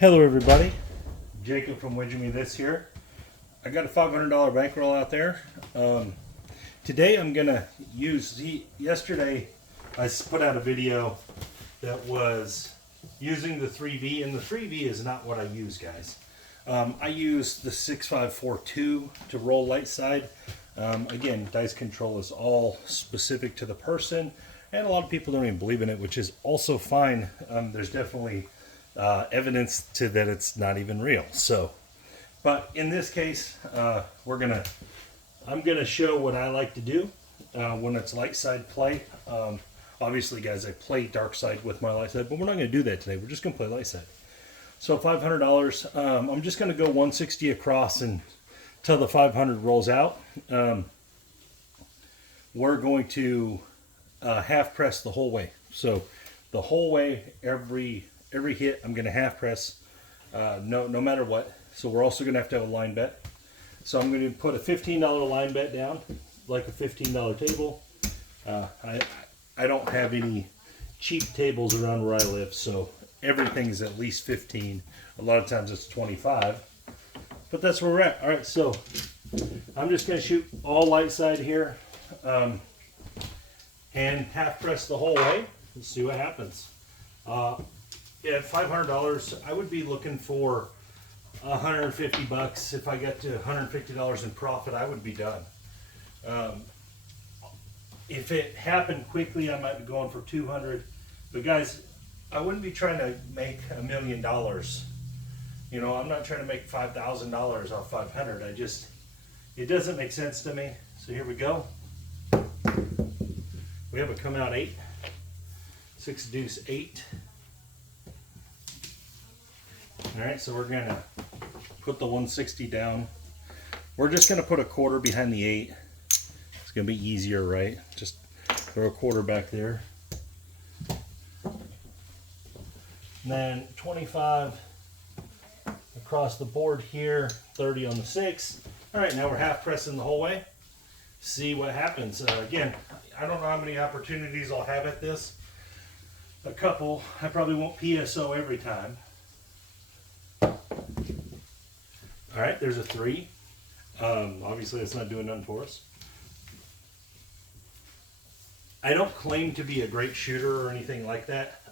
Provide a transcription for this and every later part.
Hello everybody, Jacob from Wager Me This here. I got a $500 bankroll out there. Today I'm gonna use, yesterday I put out a video that was using the 3V, and the 3V is not what I use, guys. I use the 6542 to roll Lightside. Again, dice control is all specific to the person, and a lot of people don't even believe in it, which is also fine. There's definitely evidence to that it's not even real. So, but in this case, I'm gonna show what I like to do when it's light side play. Obviously, guys, I play dark side with my light side, but we're not gonna do that today. We're just gonna play light side. So $500. I'm just gonna go 160 across until the 500 rolls out. We're going to half press the whole way. So the whole way, every hit, I'm going to half press, no matter what. So we're also going to have a line bet. So I'm going to put a $15 line bet down, like a $15 table. I don't have any cheap tables around where I live, so everything is at least 15. A lot of times it's 25, but that's where we're at. All right, so I'm just going to shoot all light side here, and half press the whole way. Let's see what happens. At $500, I would be looking for 150 bucks. If I get to $150 in profit, I would be done. If it happened quickly, I might be going for 200. But guys, I wouldn't be trying to make $1 million. You know, I'm not trying to make $5,000 off 500. It doesn't make sense to me. So here we go. We have a come out 8, 6 deuce 8. All right, so we're gonna put the 160 down. We're just gonna put a quarter behind the 8. It's gonna be easier, right? Just throw a quarter back there. And then 25 across the board here, 30 on the 6. All right, now we're half pressing the whole way. See what happens. Again, I don't know how many opportunities I'll have at this. A couple. I probably won't PSO every time. All right, there's a 3. Obviously, it's not doing nothing for us. I don't claim to be a great shooter or anything like that.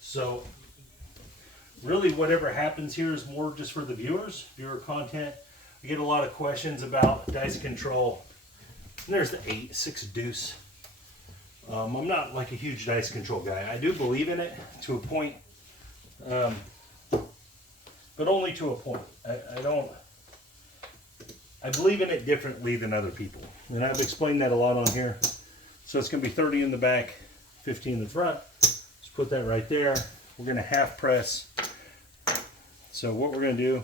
So, really, whatever happens here is more just for the viewer content. I get a lot of questions about dice control. And there's the 8, 6 deuce. I'm not like a huge dice control guy. I do believe in it to a point. But only to a point. I believe in it differently than other people. And I've explained that a lot on here. So it's going to be 30 in the back, 15 in the front. Just put that right there. We're going to half press. So what we're going to do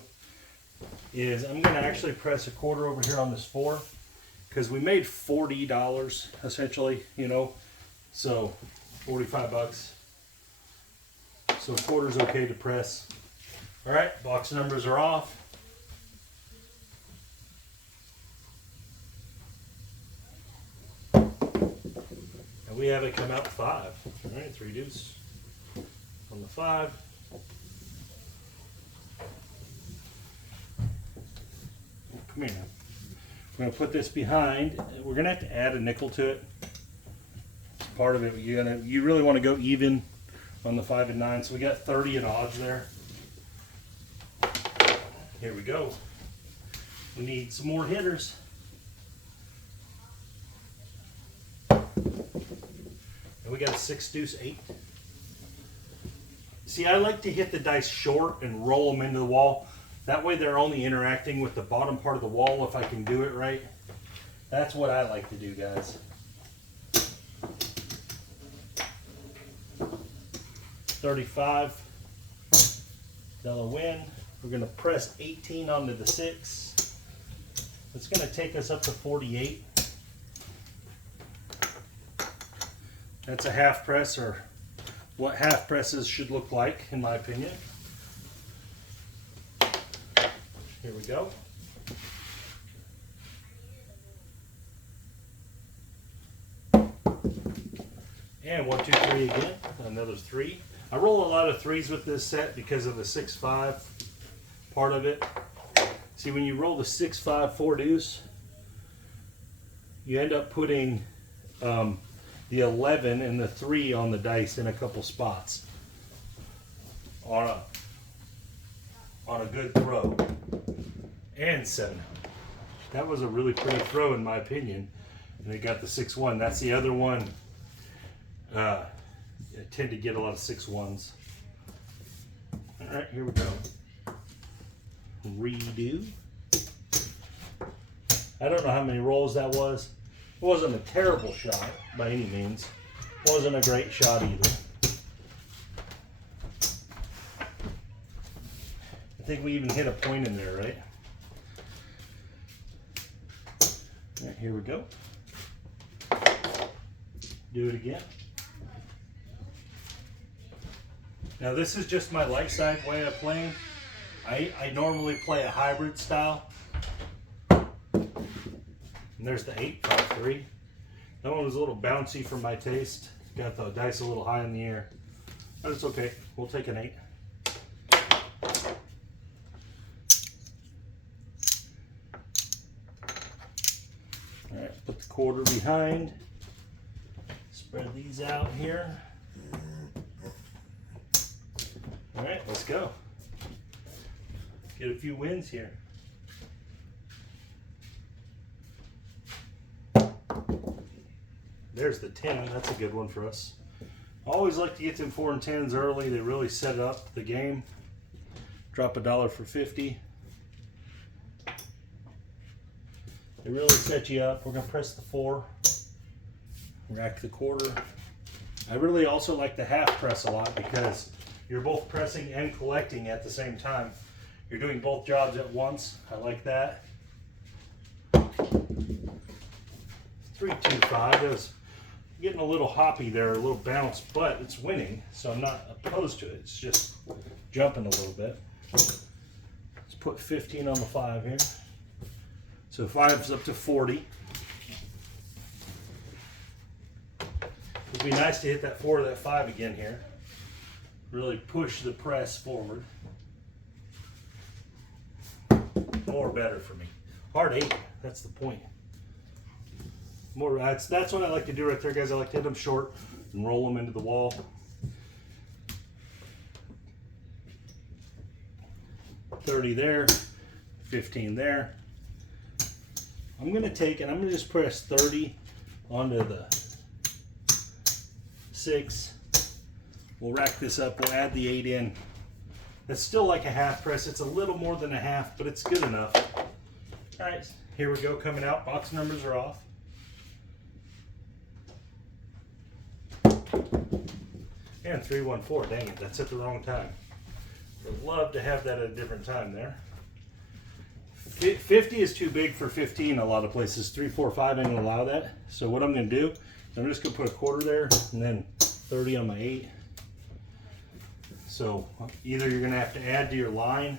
is I'm going to actually press a quarter over here on this 4. Because we made $40 essentially, you know. So 45 bucks. So a quarter's okay to press. All right, box numbers are off. And we have it come out 5. All right, 3 deuce on the 5. Come here now. We're going to put this behind. We're going to have to add a nickel to it. It's part of it. You really want to go even on the 5 and 9. So we got 30 in odds there. Here we go. We need some more hitters. And we got a 6 deuce 8. See, I like to hit the dice short and roll them into the wall. That way they're only interacting with the bottom part of the wall if I can do it right. That's what I like to do, guys. 35. That'll win. We're going to press 18 onto the 6. It's going to take us up to 48. That's a half press, or what half presses should look like, in my opinion. Here we go. And 1, 2, 3 again. Another 3. I roll a lot of 3s with this set because of the 6-5 part of it. See, when you roll the 6-5 4 deuce, you end up putting the 11 and the 3 on the dice in a couple spots on a good throw. And 7. That was a really pretty throw in my opinion. And they got the 6-1. That's the other one. I tend to get a lot of 6-1s. All right, here we go. Redo. I don't know how many rolls that was. It wasn't a terrible shot by any means. It wasn't a great shot either. I think we even hit a point in there, right? All right, here we go. Do it again. Now this is just my light side way of playing. I normally play a hybrid style. And there's the 8-5-3. That one was a little bouncy for my taste. Got the dice a little high in the air. But it's okay. We'll take an 8. Alright, put the quarter behind. Spread these out here. Alright, let's go. Get a few wins here. There's the 10. That's a good one for us. I always like to get them 4 and 10s early. They really set up the game. Drop $1 for 50. They really set you up. We're going to press the 4. Rack the quarter. I really also like the half press a lot because you're both pressing and collecting at the same time. You're doing both jobs at once. I like that. 3-2-5. It was getting a little hoppy there, a little bounce, but it's winning, so I'm not opposed to it. It's just jumping a little bit. Let's put 15 on the 5 here. So 5's up to 40. It'd be nice to hit that 4 or that 5 again here. Really push the press forward. More better for me. Hard 8, that's the point. More, that's what I like to do right there, guys. I like to hit them short and roll them into the wall. $30 there, 15 there. I'm gonna take and I'm gonna just press 30 onto the 6. We'll rack this up. We'll add the 8 in. It's still like a half press. It's a little more than a half, but it's good enough. All right, here we go. Coming out. Box numbers are off. And 314. Dang it, that's at the wrong time. Would love to have that at a different time there. 50 is too big for 15 a lot of places. 3, 4, 5 ain't gonna allow that. So what I'm gonna do, I'm just gonna put a quarter there and then 30 on my 8. So either you're gonna have to add to your line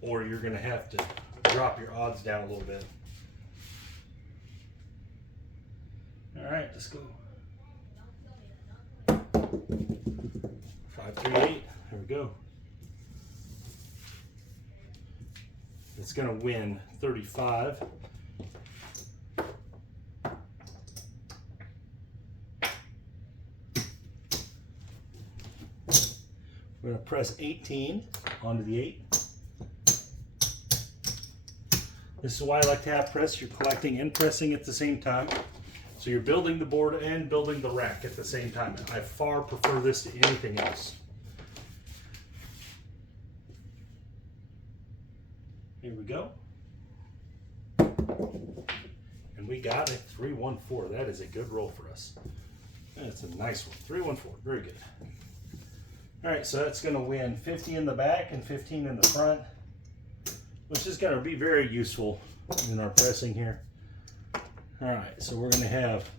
or you're gonna have to drop your odds down a little bit. All right, let's go. 5, 3, 8. There we go. It's gonna win 35. We're gonna press 18 onto the 8. This is why I like to have press. You're collecting and pressing at the same time. So you're building the board and building the rack at the same time. I far prefer this to anything else. Here we go. And we got a 314. That is a good roll for us. That's a nice one. 314. Very good. All right, so that's going to win 50 in the back and 15 in the front, which is going to be very useful in our pressing here. All right, so we're going to have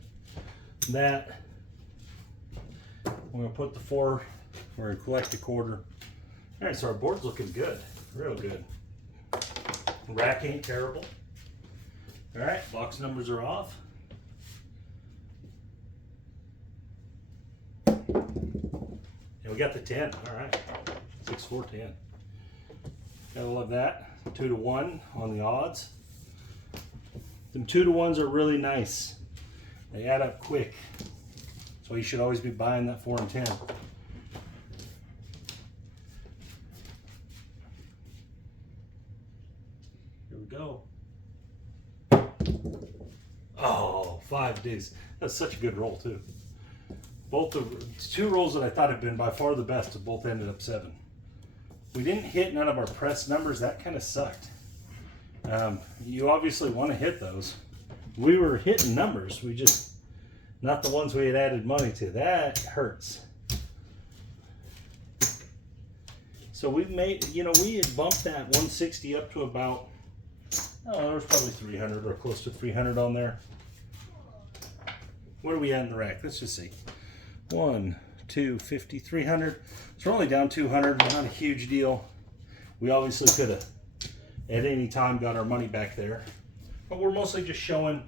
that. We're going to put the 4. We're going to collect a quarter. All right, so our board's looking good, real good. Rack ain't terrible. All right, box numbers are off. And And we got the 10. All right. 6, 4, 10. Gotta love that. 2 to 1 on the odds. Them 2 to 1s are really nice. They add up quick. So you should always be buying that 4 and 10. Here we go. Oh, 5 deuce. That's such a good roll too. Both the 2 rolls that I thought had been by far the best have both ended up 7. We didn't hit none of our press numbers. That kind of sucked. You obviously want to hit those. We were hitting numbers. We just, not the ones we had added money to. That hurts. So we've made, you know, we had bumped that 160 up to about, oh, there was probably 300 or close to 300 on there. What are we at in the rack? Let's just see. 1, 2, 50, 300. So we're only down 200, not a huge deal. We obviously could have at any time got our money back there. But we're mostly just showing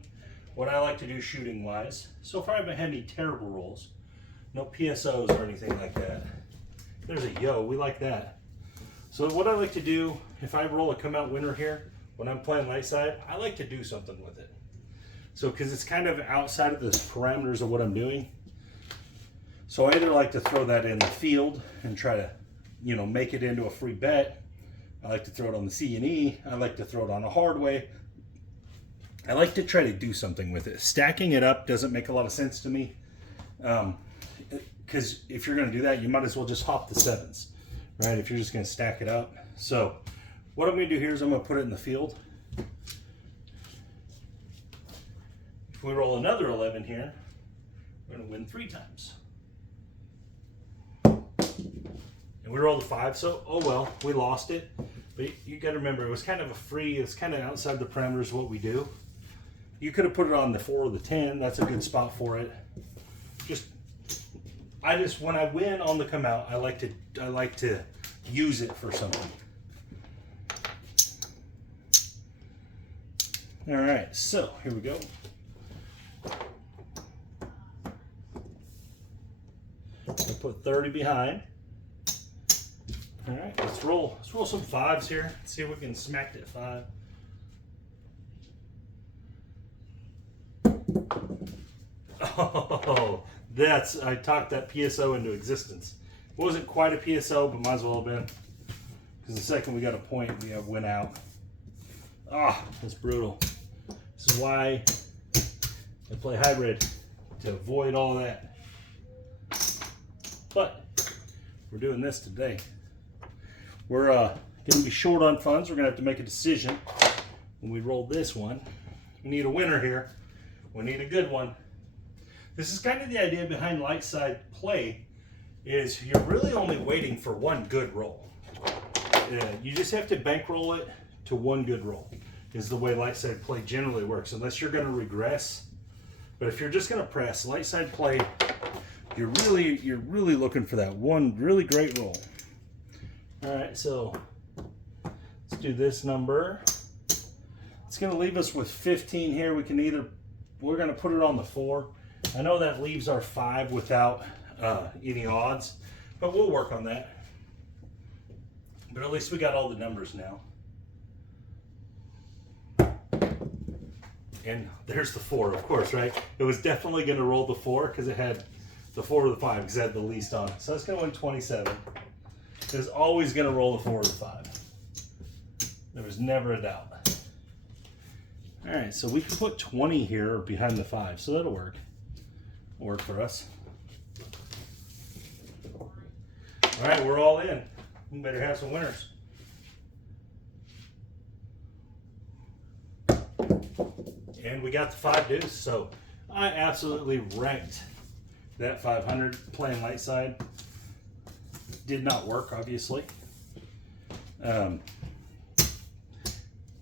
what I like to do shooting wise. So far I haven't had any terrible rolls. No PSOs or anything like that. There's a yo, we like that. So what I like to do, if I roll a come out winner here, when I'm playing Lightside, I like to do something with it. So, because it's kind of outside of the parameters of what I'm doing. So I either like to throw that in the field and try to, you know, make it into a free bet. I like to throw it on the C&E. I like to throw it on a hard way. I like to try to do something with it. Stacking it up doesn't make a lot of sense to me. Because if you're going to do that, you might as well just hop the 7s, right? If you're just going to stack it up. So what I'm going to do here is I'm going to put it in the field. If we roll another 11 here, we're going to win 3 times. And we rolled a 5, so oh well, we lost it. But you got to remember, it was kind of a free, it's kind of outside the parameters of what we do. You could have put it on the 4 or the 10. That's a good spot for it. When I win on the come out, I like to use it for something. All right, so here we go. I'll put 30 behind. All right, let's roll. Let's roll some 5s here. Let's see if we can smack that 5. Oh, I talked that PSO into existence. It wasn't quite a PSO, but might as well have been. Because the second we got a point, we have win out. Ah, that's brutal. This is why I play hybrid, to avoid all that. But we're doing this today. We're going to be short on funds. We're going to have to make a decision when we roll this one. We need a winner here. We need a good one. This is kind of the idea behind Lightside play, is you're really only waiting for one good roll. You just have to bankroll it to one good roll, is the way Lightside play generally works, unless you're going to regress. But if you're just going to press Lightside play, you're really looking for that one really great roll. All right, so let's do this number. It's going to leave us with 15 here. We're going to put it on the 4. I know that leaves our 5 without any odds, but we'll work on that. But at least we got all the numbers now. And there's the 4, of course, right? It was definitely going to roll the 4 because it had the 4 or the 5 because it had the least on it. So it's going to win 27. It was always going to roll the 4 or the 5. There was never a doubt. All right, so we can put 20 here behind the 5, so that'll work. Work for us. All right, we're all in. We better have some winners. And we got the 5 deuce, so I absolutely wrecked that 500 playing Lightside. Did not work, obviously.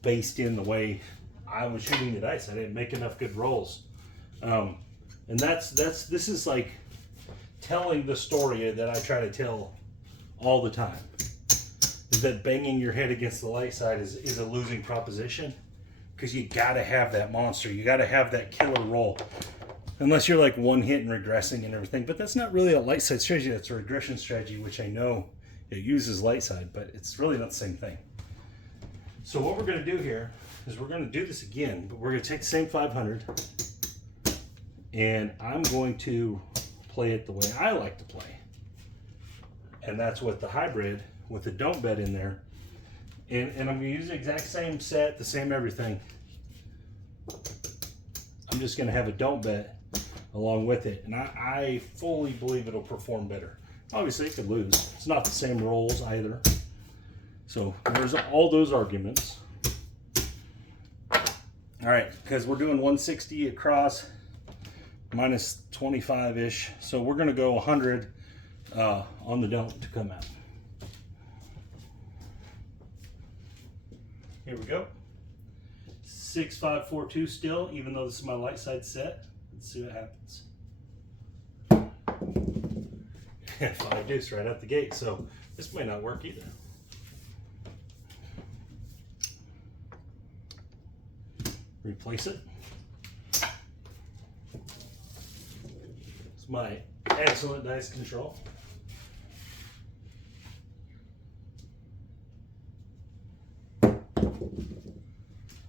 Based in the way I was shooting the dice, I didn't make enough good rolls. And this is like telling the story that I try to tell all the time. Is that banging your head against the Lightside is a losing proposition, because you got to have that monster. You got to have that killer roll. Unless you're like one hit and regressing and everything, but that's not really a Lightside strategy. That's a regression strategy, which I know it uses Lightside, but it's really not the same thing. So what we're going to do here is we're going to do this again, but we're going to take the same 500 and I'm going to play it the way I like to play. And that's with the hybrid, with the don't bet in there. And I'm going to use the exact same set, the same everything. I'm just going to have a don't bet along with it. And I fully believe it'll perform better. Obviously, it could lose. It's not the same rolls either. So there's all those arguments. All right, because we're doing 160 across, minus 25-ish. So we're going to go 100 on the don't to come out. Here we go. 6542 still, even though this is my Lightside set. Let's see what happens. 5 deuce right out the gate, so this may not work either. Replace it. It's my excellent dice control.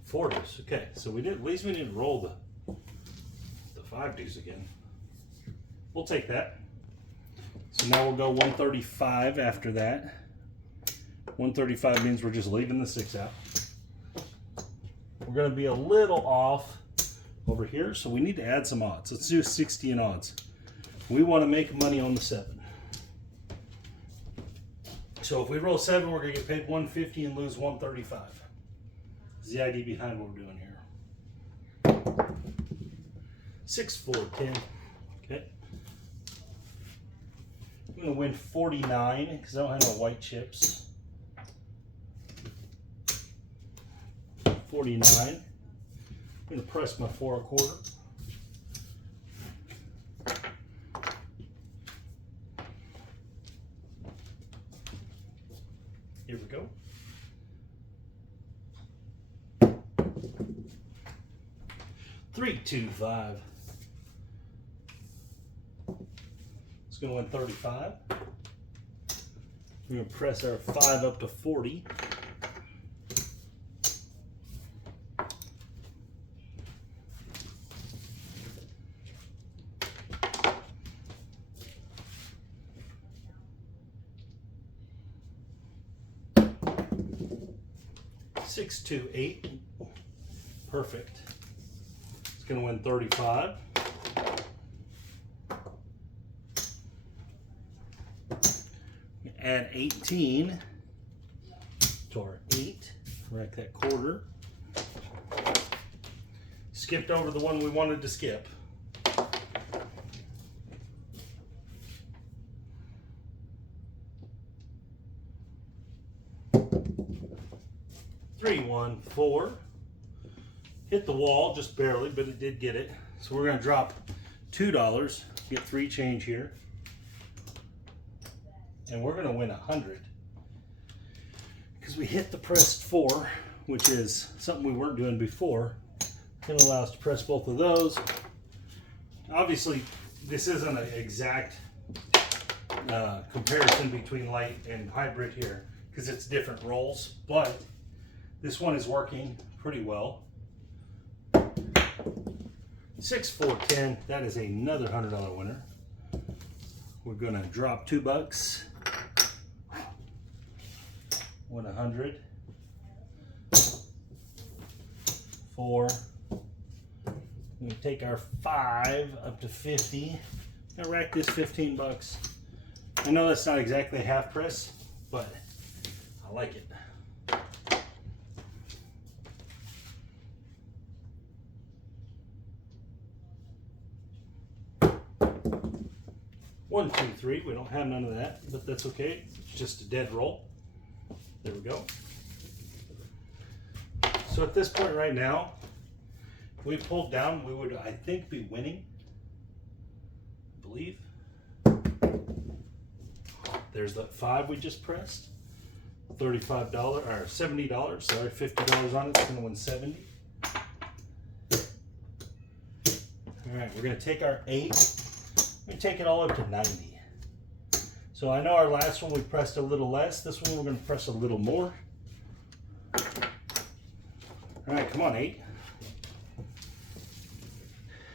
Four deuce. Okay, so we did. At least we didn't roll the 5 deuce again. We'll take that. So now we'll go 135 after that. 135 means we're just leaving the 6 out. We're going to be a little off over here, so we need to add some odds. Let's do 60 in odds. We want to make money on the 7. So if we roll 7, we're going to get paid 150 and lose 135. Is the idea behind what we're doing here. 6, 4, 10. Okay. I'm going to win 49 because I don't have no white chips. 49. I'm going to press my 4 1/4. Here we go. Three, 2, 5. It's going to win 35. We're going to press our 5 up to 40. Six, 2, 8. Perfect. It's going to win 35. Add 18 to our 8. Correct that quarter. Skipped over the one we wanted to skip. Three, 1, 4. Hit the wall just barely, but it did get it. So we're going to drop $2, get 3 change here. And we're going to win 100. Because we hit the pressed 4, which is something we weren't doing before. It's going to allow us to press both of those. Obviously, this isn't an exact comparison between light and hybrid here, because it's different rolls, but this one is working pretty well. 6, 4, 10. That is another $100 winner. We're going to drop $2. Win 100. 4. We take our 5 up to 50. I rack this $15. I know that's not exactly a half press, but I like it. One, 2, 3. We don't have none of that, but that's okay. It's just a dead roll. There we go. So at this point right now, if we pulled down, we would, I think, be winning. I believe. There's the 5 we just pressed. $35 or $70. Sorry, $50 on it. It's going to win 70. All right, we're gonna take our 8, we're gonna take it all up to 90. So I know our last one we pressed a little less. This one we're gonna press a little more. All right, come on, 8.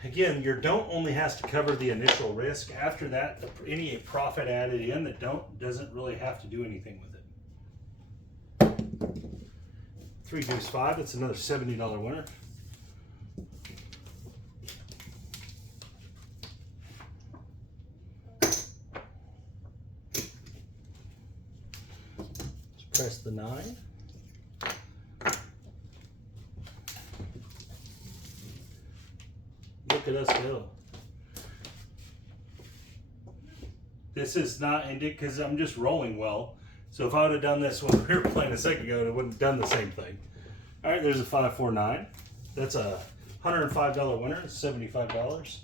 Again, your don't only has to cover the initial risk. After that, any profit added in that doesn't really have to do anything with it. 3 deuce 5, that's another $70 winner. Let's press the 9. Look at us go. This is not indicative because I'm just rolling well. So if I would have done this when we were playing a second ago, it wouldn't have done the same thing. All right, there's a 5, 4, 9. That's a $105 winner, $75.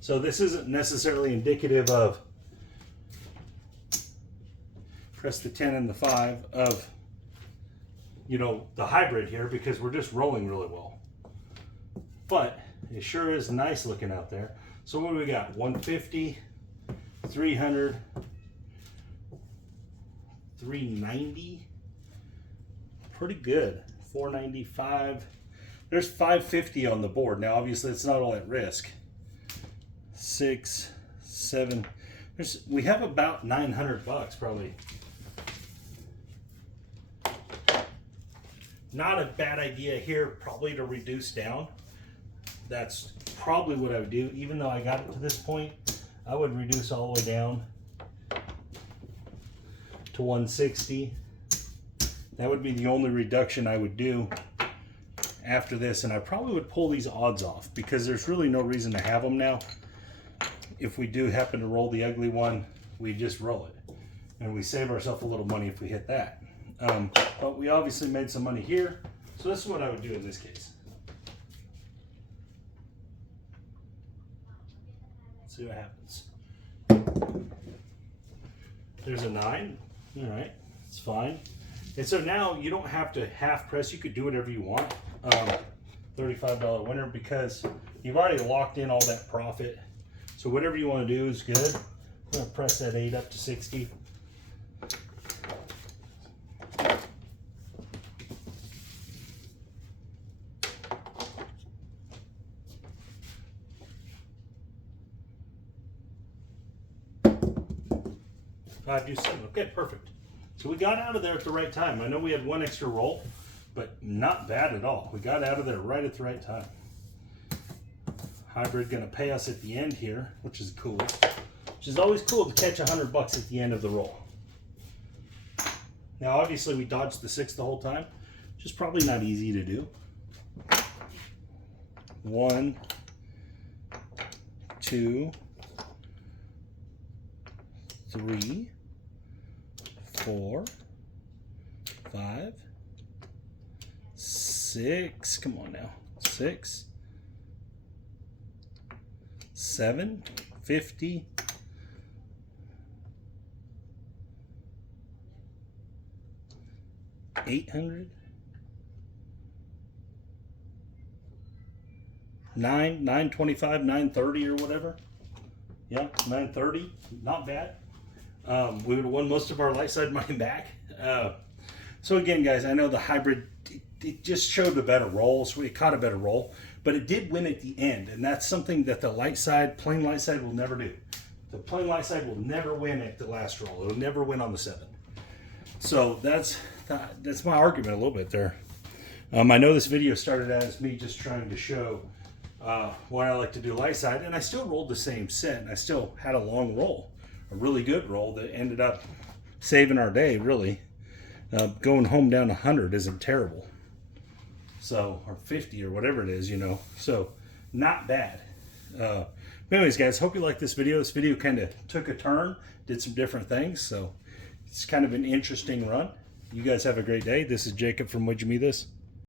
So this isn't necessarily indicative of, press the 10 and the 5 of, you know, the hybrid here, because we're just rolling really well. But it sure is nice looking out there. So what do we got? 150, 300, 390. Pretty good. 495. There's 550 on the board. Now obviously it's not all at risk. 6, 7. We have about 900 bucks probably. Not a bad idea here probably to reduce down. That's probably what I would do. Even though I got it to this point, I would reduce all the way down to 160. That would be the only reduction I would do after this, and I probably would pull these odds off because there's really no reason to have them now. If we do happen to roll the ugly one, we just roll it, and we save ourselves a little money if we hit that. But we obviously made some money here, so this is what I would do in this case. See what happens. There's a 9. All right, it's fine. And so now you don't have to half press. You could do whatever you want. $35 winner because you've already locked in all that profit. So whatever you want to do is good. I'm going to press that 8 up to 60. Do 7. Okay, perfect. So we got out of there at the right time. I know we had one extra roll, but not bad at all. We got out of there right at the right time. Hybrid going to pay us at the end here, which is cool. Which is always cool to catch 100 bucks at the end of the roll. Now, obviously, we dodged the 6 the whole time, which is probably not easy to do. 1, 2, 3, 4, 5, 6. Come on now. 6, 7, 50, 800, 925, 930 or whatever. Yeah, 930. Not bad. We would have won most of our Lightside money back. So again, guys, I know the hybrid, it just showed a better roll, so it caught a better roll, but it did win at the end, and that's something that the Lightside, plain Lightside will never do. The plain Lightside will never win at the last roll. It'll never win on the 7. So that's my argument a little bit there. I know this video started as me just trying to show what I like to do Lightside, and I still rolled the same set, and I still had a long roll. A really good roll that ended up saving our day, really. Going home down 100 isn't terrible. So, or 50 or whatever it is, you know. So, not bad. But anyways, guys, hope you liked this video. This video kind of took a turn, did some different things. So, it's kind of an interesting run. You guys have a great day. This is Jacob from Would You Me This?